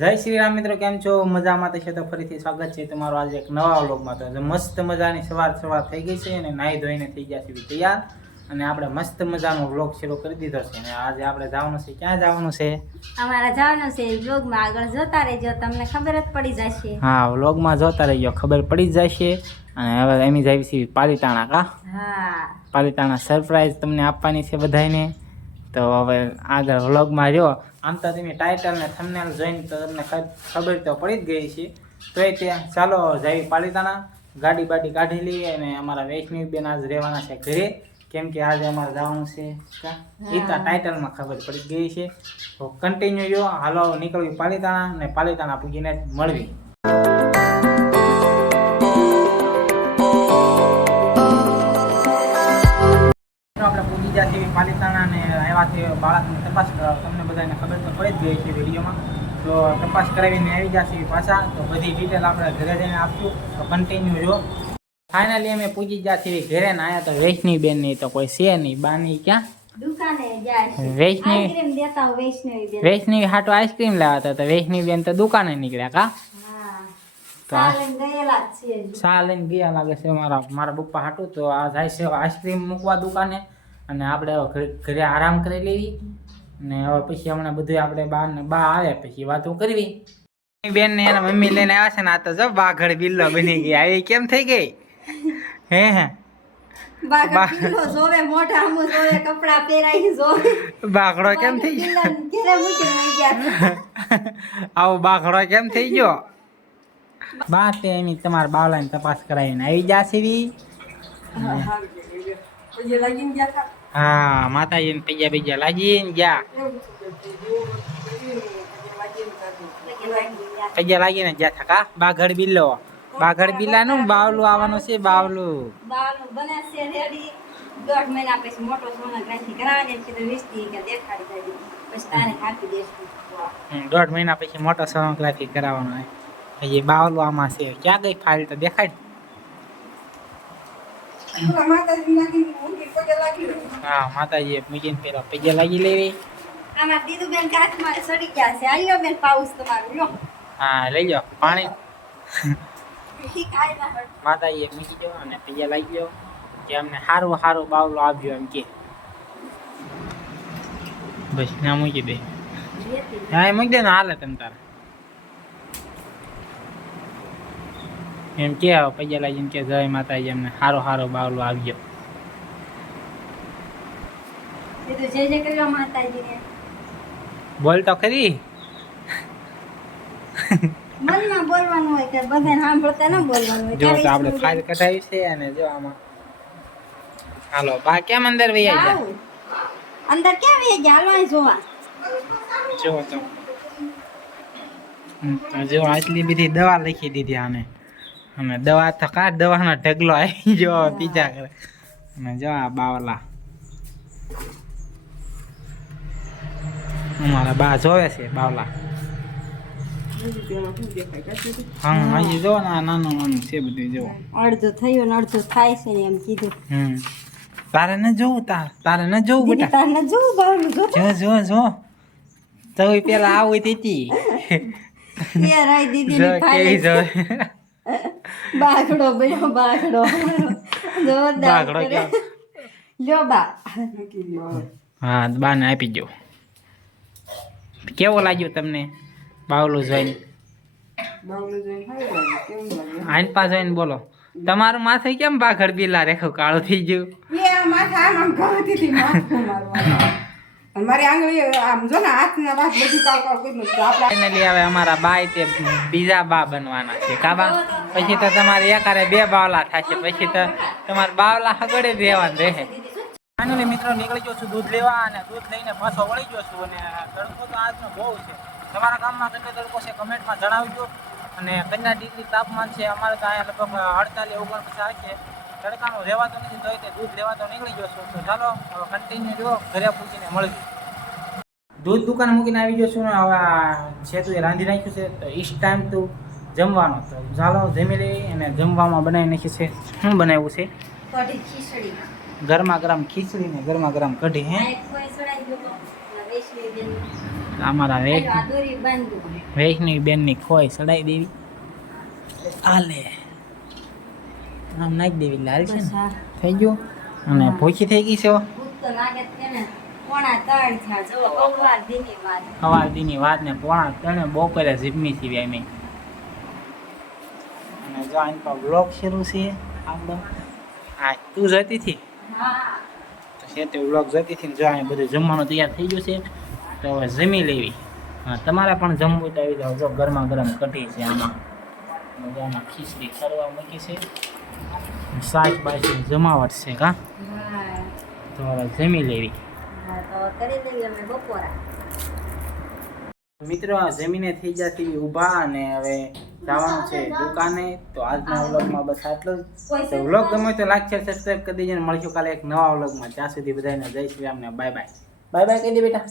જય શ્રી રામ મિત્રો, કેમ છો? મજામાં છે તો ફરીથી સ્વાગત છે તમારું આજે એક નવા વ્લોગમાં। તો મસ્ત મજાની સવાર થઈ ગઈ છે અને નાહી ધોઈને થઈ ગયા છે તૈયાર અને આપણે મસ્ત મજાનો વ્લોગ શરૂ કરી દીધો છે અને આજે આપણે જવાનું છે, ક્યાં જવાનું છે? અમારા જવાનું છે વ્લોગમાં, આગળ જોતા રહેજો, તમને ખબર જ પડી જશે। હા, વ્લોગમાં જોતા રહેજો, ખબર પડી જ જશે। અને હવે એમ જાય છે પાલીતાણા, કા? હા, પાલીતાણા સરપ્રાઈઝ તમને આપવાની છે બધાને। તો હવે આગળ વ્લોગમાં રહ્યો। આમ તો તમે ટાઇટલ ને થંબનેલ જોઈને તો તમને ખબર તો પડી જ ગઈ છે, તોય ત્યાં ચાલો જઈ પાલીતાણા, ગાડી બાડી કાઢી લઈએ અને અમારા વૈષ્ણવી બેન આજ રહેવાના છે ઘરે, કેમ કે આજે અમારે જવાનું છે એ તો ટાઇટલમાં ખબર પડી ગઈ છે। તો કન્ટિન્યુ જો, હાલો નીકળવી પાલીતાણા અને પાલીતાણા પૂગીને મળવી। આપણે પૂજી ગયા છીએ પાલીતાણા અને આવ્યાથી બાળકની તપાસ કરાવો, તમને બધાને ખબર તો પડી જ ગઈ છે વિડીયોમાં। તો તપાસ કરાવીને આવી ગયા છીએ પાછા, તો બધી ડિટેલ આપણે ઘરે જઈને આપશું, તો કન્ટિન્યુ જો। ફાઇનલી અમે પૂજી ગયા છીએ ઘરે ને આયા તો વૈષ્ણવી બેનની તો કોઈ છે નહીં, બાની ક્યાં દુકાને જાય છે, વૈષ્ણવી આઈસ્ક્રીમ દેતા હો વૈષ્ણવી બેન, વૈષ્ણવી હાટો આઈસ્ક્રીમ લાવતા તો વૈષ્ણવી બેન તો દુકાને નીકળ્યા, કા? હા, તો સાલન ગયેલા જ છે, ચા લઈને ગયા લાગે છે મારા પપ્પા હાટું। તો આ જાય છે આઈસ્ક્રીમ મૂકવા દુકાને અને આપણે ઘરે આરામ કરી લેવી અને હવે પછી હમણાં બધું આપણે બા આવે પછી વાતો કરવી। બેન ને એના મમ્મી લઈને આવ્યા છે ને, આ તો જો બાઘડ બિલ્લો બની ગઈ, આવી કેમ થઈ ગઈ? હે બાગડો જોવે, મોઢા આમું જોવે, કપડા પહેરાઈ જોવે, બાઘડો કેમ થઈ ગયો? ઘરે મૂકીને ગયા આવો બાઘડો કેમ થઈ ગયો? બા તે એમ તમારા બાવલાની તપાસ કરાવીને આવી જાશે વી। હા, માતાજીને પૈયા લાગીને ગયા, પૈયા લાગીને ગયા હતા, કા? બાઘડ બિલ્લો, બાઘડ બિલ્લાનું બાવલું આવવાનું છે, બાવલું બને છે રેડી। 1.5 મહિના પછી મોટો સોનોગ્રાફી કરાવવાની છે, તો 20 દી કે દેખાડી દેવી, પછી તારે આપી દેશું। 1.5 મહિના પછી મોટો સોનોગ્રાફી કરાવવાનો હોય, એ બાવલું આમાં છે, ક્યાં ગઈ ફાઇલ તો દેખાડ। હા, માતાજી મૂકીને પેલા પૈયા લાગી લેવી। આમાં દીદુબેન કાચમાં સડી ગયા છે, આલ્યો બેન પાઉસ તમારું લો। હા, લઈ જાઓ પાણી। ઠીક આઈ ના હટ માતાજીએ મૂકી દો અને પૈયા લાગી ગયો કે અમને સારું બાવલો આવ્યો એમ કે, બસ ના મૂકી દે। હા, એ મૂકી દે ને, હાલે તમ તારે એમ કે પૈયા લાગીને કે જય માતાજી અમને સારો બાવલો આવ્યો। દીદુ જય કર્યો માતાજીને, બોલ તો ખરી। મનમાં બોલવાનું હોય કે બધાને સાંભળતા ન બોલવાનું હોય। જો તો આપણે ફાઇલ કઢાવી છે અને જો આમાં હાલો બા કેમ અંદર વહી આવી જાવ અંદર કેમ વહી ગયા? હાલો અહીં જોવા જો તો જો આટલી બધી દવા લખી દીધી આને, અને દવા તો કા દવાનો ઢગલો આવી જો પીજા કરે અને જો આ બાવલા અમારા બા જોવે છે બાવલા। હા, હજી જો ને નાનું છે બધું જો, અડધું થયું ને અડધું થાય છે ને એમ કીધું। તારે ન જોવું, તારે ન જોવું બેટા, તારને જોવું બાવલું જો જો તો પેલા આવું હતી એ રાઈ દીદીની ફાઇલ બાગડો બન્યો, બાગડો જોરદાર કરે લ્યો બા। હા, બાને આપી દો। કેવો લાગ્યો તમને બાવલું જોઈને? આઈન પા જોઈને બોલો, તમારું માથે કેમ બાઘડ બિલ્લા રેખો કાળું થઈ ગયું? મારી આંગળી આમ જો ને હાથના વાત બધું કાળ કર્યું છે આપણે। ફાઇનલી હવે અમારા બાઈ તે બીજા બા બનવાના છે, કા બા? પછી તો તમારે એકારે 2 બાવલા થશે, પછી તો તમારા બાવલા હગડે રહેવાનું રહે। ફાઇનલી મિત્રો નીકળી ગયો છું દૂધ લેવા અને દૂધ લઈને પાછો વળી ગયો છું અને તડકો તો આજનો બહુ છે। તમારા ગામમાં કેટલો તડકો છે કમેન્ટમાં જણાવજો અને કેટલા ડિગ્રી તાપમાન છે? અમારે તો અહીંયા લગભગ 48-49 છે, તડકાનું રહેવાતો નથી, તો તે દૂધ લેવા તો નીકળી ગયો છું। તો ચાલો હવે કન્ટિન્યુ જો, ઘરે પૂછીને મળવી। દૂધ દુકાન મૂકીને આવી ગયો છું ને, હવે સેતુ એ રાંધી નાખ્યું છે, તો ઇસ ટાઈમ તો જમવાનો, તો ચાલો જમી લેવી। અને જમવામાં બનાવી નાખ્યું છે, શું બનાવ્યું છે? કઢી ખીચડી, ગરમા ગરમ ખીચડી ને ગરમા ગરમ કઢી। હે, અમારા આ દોરી બાંધવું વેચની બેનની ખોય સડાઈ દેવી આલે આમ નાખી દેવી લાલ છે બસ ને હા થઈ ગયું અને ભૂખી થઈ ગઈ છે ભૂખ તો લાગે જ છે ને 2:30 થયા જો કૌવાર દીની વાત સવાર દીની વાત ને 2:30 બપોરે જીપની થી અમે અને જો આની પર બ્લોગ શરૂ છે આપણો હા તું જતી હતી હા તો છે તે બ્લોગ જતી હતી ને જો અહીં બધું જમવાનું તૈયાર થઈ ગયું છે તો હવે જમી લેવી હા તમારે પણ જમવું તો આવી જાવ જો ગરમા ગરમ કઢી છે આમાં મજાના ખીચડી ખરવા મૂકી છે શાક બાજુ જમાવટ છે કા હા તો હવે જમી લેવી હા તો કરી દઈએ અમે બપોરા મિત્રો આ જમીને થઈ જતી ઊભા અને હવે જવાનું છે દુકાને તો આજના વ્લોગમાં બસ આટલું જ તો વ્લોગ ગમે તો લાઈક શેર સબસ્ક્રાઈબ કરી દેજો અને મળીશું કાલે એક નવા વ્લોગમાં ત્યાં સુધી બધાને જય શ્રી રામ ને બાય બાય બાય બાય કહી દે બેટા